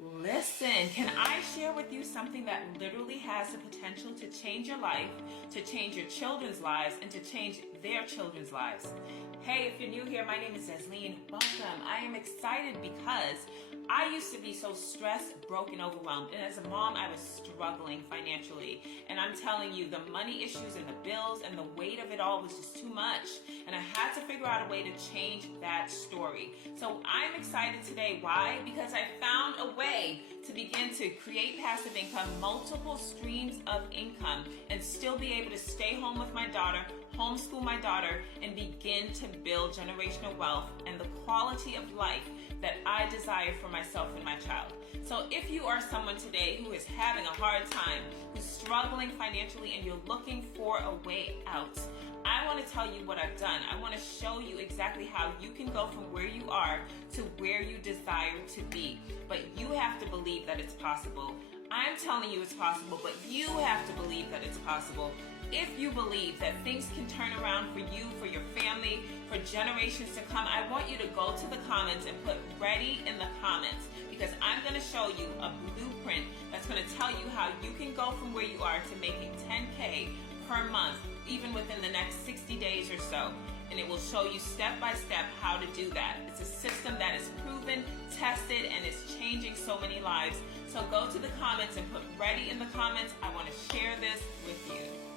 Listen, can I share with you something that literally has the potential to change your life, to change your children's lives, and to change their children's lives? Hey, if you're new here, my name is Esleen. Welcome. I am excited because I used to be so stressed, broken, overwhelmed. And as a mom, I was struggling financially. And I'm telling you, the money issues and the bills and the weight of it all was just too much. And I had to figure out a way to change that story. So I'm excited today. Why? Because I found a way to begin to create passive income, multiple streams of income, and still be able to stay home with my daughter, homeschool my daughter, and begin to build generational wealth and the quality of life that I desire for myself and my child. So if you are someone today who is having a hard time, who's struggling financially, and you're looking for a way out, I want to tell you what I've done. I want to show you exactly how you can go from where you are to where you desire to be. But you have to believe that it's possible. I'm telling you it's possible, but you have to believe that it's possible. If you believe that things can turn around for you, for your family, for generations to come, I want you to go to the comments and put ready in the comments, because I'm going to show you a blueprint that's going to tell you how you can go from where you are to making $10K per month, even within the next 60 days or so. And it will show you step by step how to do that. It's a system that is proven, tested, and is changing so many lives. So go to the comments and put ready in the comments. I want to share this with you.